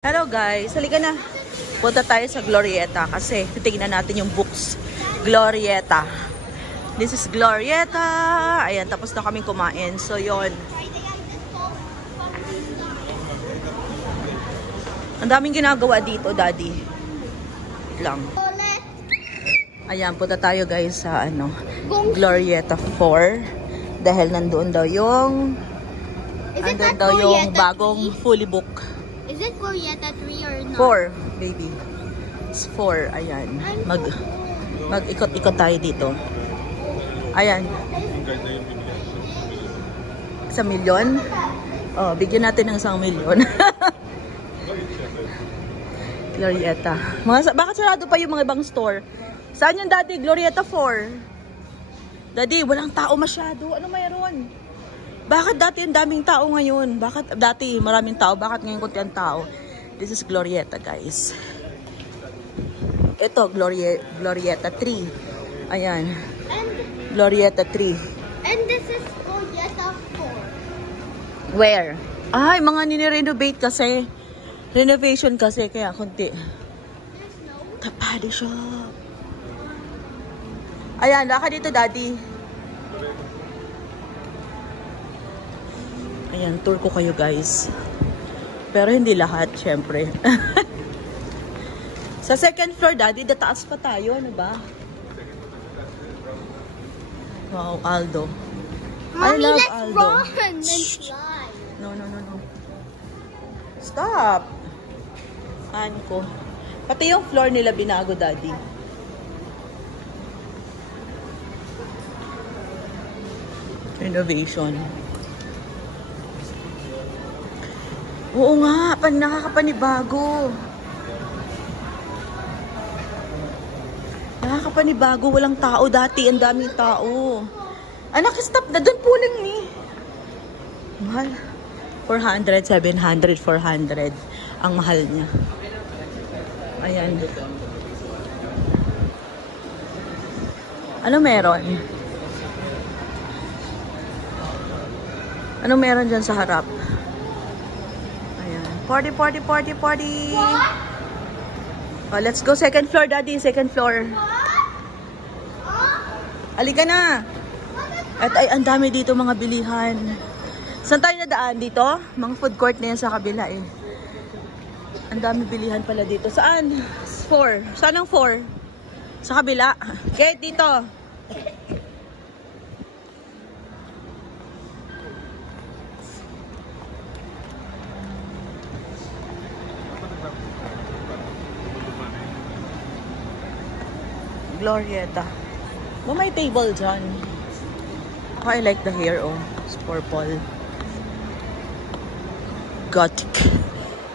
Hello guys, halika na. Punta tayo sa Glorieta kasi titignan natin yung books. Glorieta. This is Glorieta. Ayan, tapos na kaming kumain. So, yon. Ang daming ginagawa dito, Daddy. Wait lang. Ayan, punta tayo guys sa Glorieta 4. Dahil nandoon daw yung bagong fully book. Is it Glorieta 3 or not? 4, baby. It's 4. Ayan. Mag-ikot-ikot tayo dito. Ayan. 1 milyon? Oh, bigyan natin ng 1 milyon. Glorieta. Bakit sarado pa yung mga ibang store? Saan yung dati? Glorieta 4. Daddy, walang tao masyado. Ano mayroon? Bakit dati ang daming tao ngayon? Bakit dati maraming tao? Bakit ngayon kunti ang tao? This is Glorieta, guys. Ito, Glorieta 3. Ayan. Glorieta 3. And this is Glorieta 4. Where? Ay, mga ninirenovate kasi. Renovation kasi, kaya kunti. The body shop. Ayan, laka dito, Daddy. Ayan, tour ko kayo guys. Pero hindi lahat, syempre. Sa second floor, Daddy, dataas pa tayo. Ano ba? Wow, Aldo. Mommy, I love let's Aldo. run and fly. No. Stop. Ko. Pati yung floor nila binago, Daddy. Renovation. Oo nga, nakakapanibago. Nakakapanibago, walang tao dati, ang daming tao. Anak, stop na doon, puling ni. Mahal. 400, 700, 400. Ang mahal niya. Ayan. Ano meron? Ano meron dyan sa harap? Party. Oh, let's go second floor, Daddy. Second floor. Halika na. At ay, ang dami dito mga bilihan. Saan tayo nadaan? Dito? Mga food court na yan sa kabila eh. Ang dami bilihan pala dito. Saan? 4. Saan ang 4? Sa kabila. Okay, dito. Glorieta. Oh, may table dyan. Oh, I like the hair, oh. It's purple. Gothic.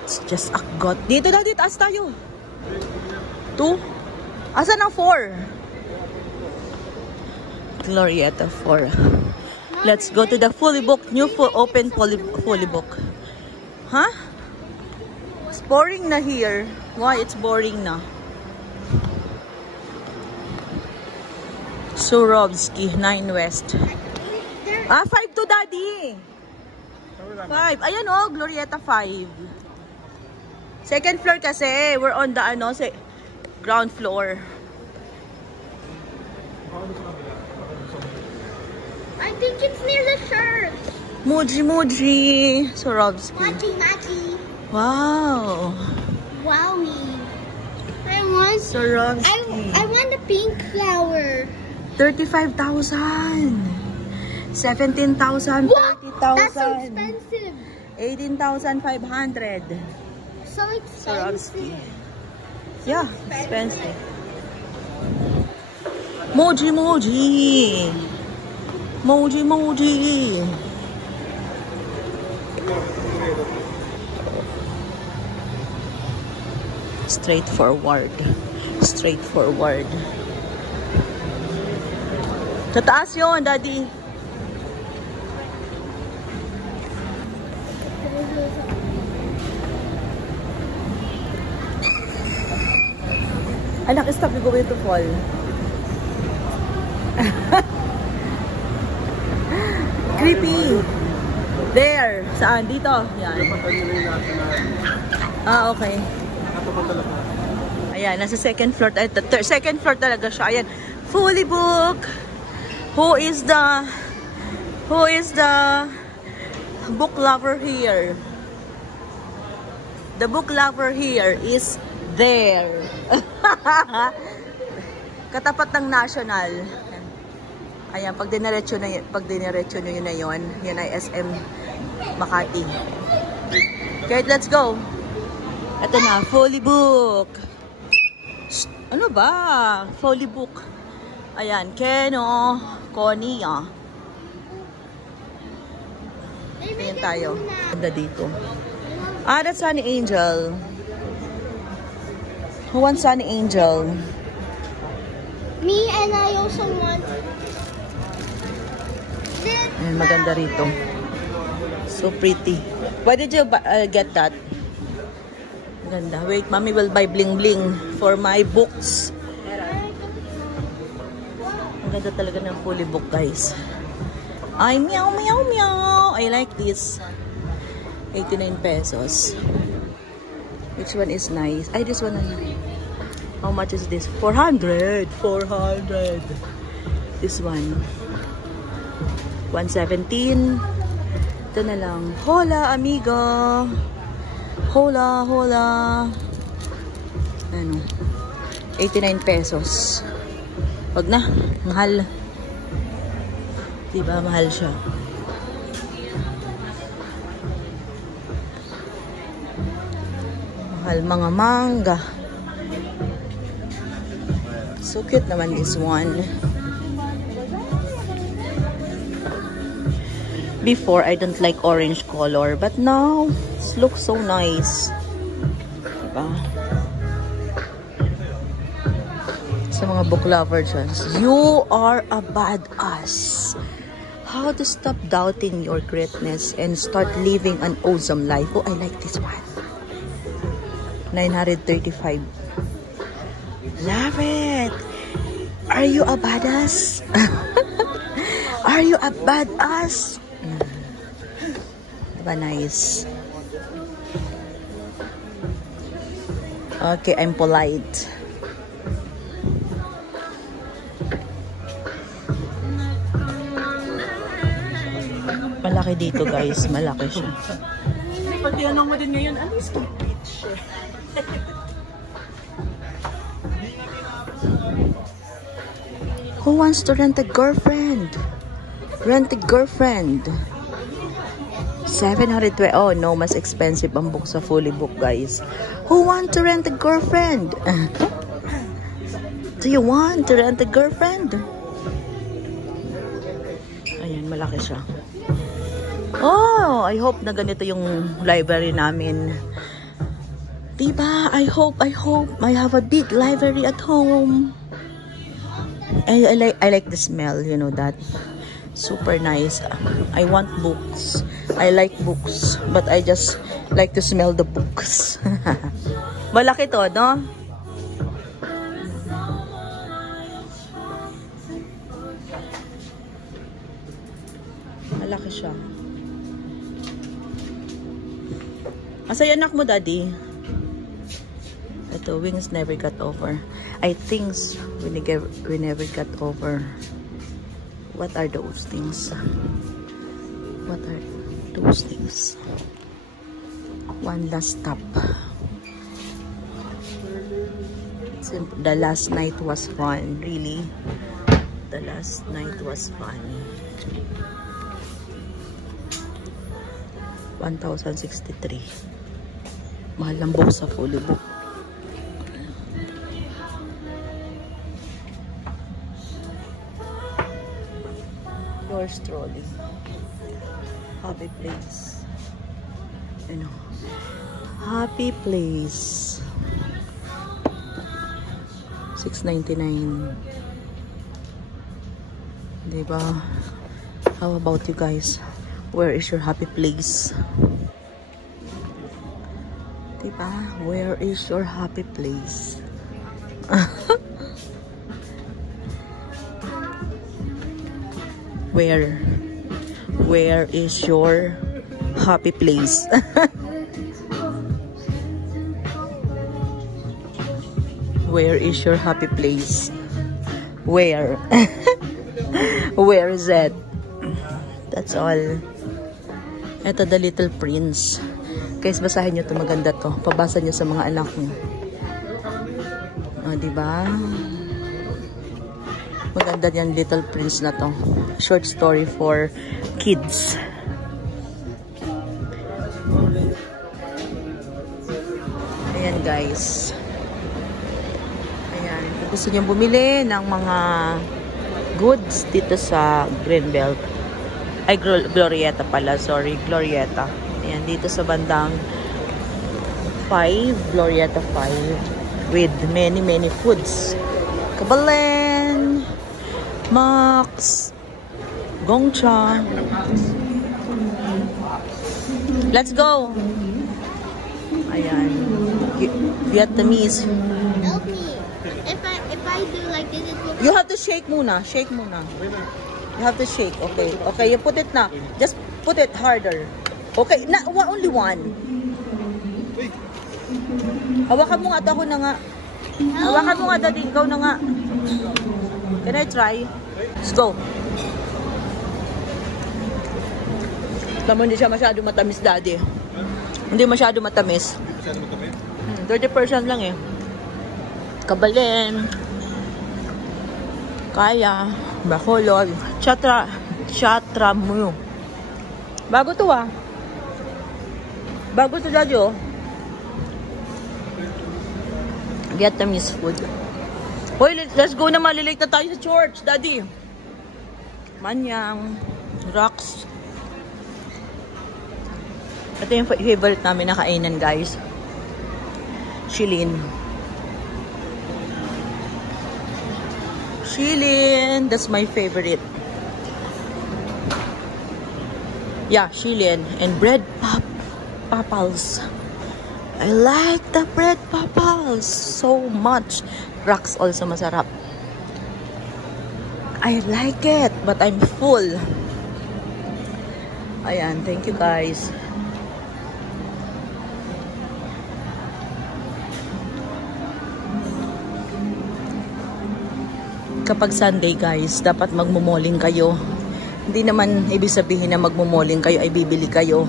It's just a Dito, taas tayo. 2? Asan ang 4? Glorieta 4. Let's go to the fully booked, open fully book. Huh? It's boring na here. Why? It's boring na. Swarovski, 9 West. 5 to, Daddy. 5. Ayan oh, Glorieta 5. Second floor kasi. We're on the ground floor. I think it's near the church. Muji. Swarovski. Machi. Wow. Wowie. I want Swarovski. I want a pink flower. 35,000. 17,000. 30,000. That's so expensive. 18,500. So expensive. Yeah, expensive. Muji. Straightforward. Sa taas yun, Daddy. Anak, stop. You're going to fall. Creepy. There. Saan? Dito. Yan. Ah, okay. Ayan, nasa second floor. Second floor talaga siya. Ayan, fully booked. Who is the book lover here? The book lover here is there. Katapat ng National. Ayan, pag diniretso nyo yun na yun, yan ay SM Makati. Okay, let's go. Ito na, fully book. Ano ba? Fully book. Ayan, Keno, Connie, Ayan tayo. Ganda dito. Ah, that's Sunny Angel. Who wants Sunny Angel? Me and I also want this. Ayan, maganda rito. So pretty. Why did you get that? Ganda. Wait, mommy will buy bling bling for my books. Ang ganda talaga ng fully book, guys. Ay, meow, meow, meow. I like this. 89 pesos. Which one is nice? Ay, this one. How much is this? 400. 400. This one. 117. Ito na lang. Hola, amiga. Hola, hola. Ano? 89 pesos. Wag na. Mahal. Diba? Mahal siya. Mahal mga manga. So cute naman this one. Before, I don't like orange color. But now, it looks so nice. Diba? Sa mga book lovers, you are a badass. How to stop doubting your greatness and start living an awesome life. Oh, I like this one. 935. Love it. Are you a badass? Are you a badass? Diba nice? Okay, I'm polite. Malaki dito, guys. Malaki siya. Pati anong mo din ngayon, ano is beach? Who wants to rent a girlfriend? Rent a girlfriend. 720. Oh no, mas expensive ang book sa fully book, guys. Who want to rent a girlfriend? Do you want to rent a girlfriend? Ayan, malaki siya. Oh, I hope na ganito yung library namin. Diba? I hope I have a big library at home. I like the smell, you know that. Super nice. I want books. I like books, but I just like to smell the books. Malaki to, no? Malaki siya. Asa yung anak mo, Daddy? Ito, wings never got over. I think we never got over. What are those things? What are those things? One last stop. The last night was fun. Really? The last night was fun. 1,063. Mahal lang book sa fully book. Yours truly. Happy place. You know. Happy place. 699. Diba? How about you guys? Where is your happy place? Diba? Where is your happy place? Where is your happy place? Where is your happy place? Where? Where is it? That's all. Ito, The Little Prince. Guys, basahin nyo ito. Maganda to. Pabasa nyo sa mga anak nyo. O, diba? Maganda yan, Little Prince na to. Short story for kids. Ayan, guys. Ayan. Kung gusto nyo bumili ng mga goods dito sa Greenbelt. Ay, Glorieta pala. Sorry, Glorieta. Ayan, dito sa bandang 5. Glorieta 5. With many foods. Kabalen, Max, Gongcha. Let's go. Ayan. Vietnamese. Help me. If I do like this, it will... You have to shake muna. Shake muna. You have to shake. Okay. Okay, you put it na. Just put it harder. Okay, only one. Hawakan mo nga ito. Ako na nga. Hawakan mo nga, Daddy. Ikaw na nga. Can I try? Let's go. Tama, hindi siya masyado matamis, Daddy. Hindi masyado matamis. 30% lang eh. Kabalen. Kaya. Bacolod. Chatra mo. Bago to ah. Bago to, Daddy oh. Vietnamese food. Hoy, let's go na, malilate na tayo sa church, Daddy. Manyang, rocks. Ito yung favorite namin na kainan, guys. Shilin. Shilin, that's my favorite. Yeah, Shilin and bread papals. I like the bread papals so much. Rocks also masarap. I like it, but I'm full. Ayan, thank you guys. Kapag Sunday guys, dapat magmumoling kayo. Hindi naman ibig sabihin na magmumoling kayo ay bibili kayo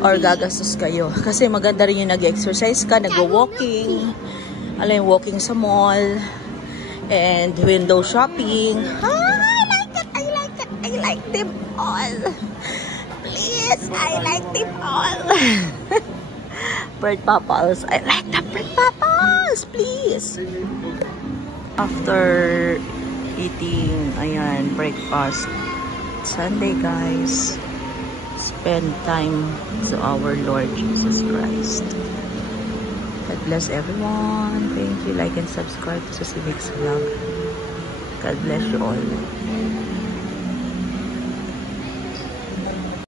or gagastos kayo. Kasi maganda rin yung nag-exercise ka, nag-walking. Alam yung walking sa mall. And window shopping. Oh, I like it! I like it! I like them all! Please! I like them all! Bread papals. I like the bread papals! Please! After eating, ayan, breakfast, Sunday guys, spend time to our Lord Jesus Christ. God bless everyone. Thank you. Like and subscribe to Cecilix Vlog. God bless you all.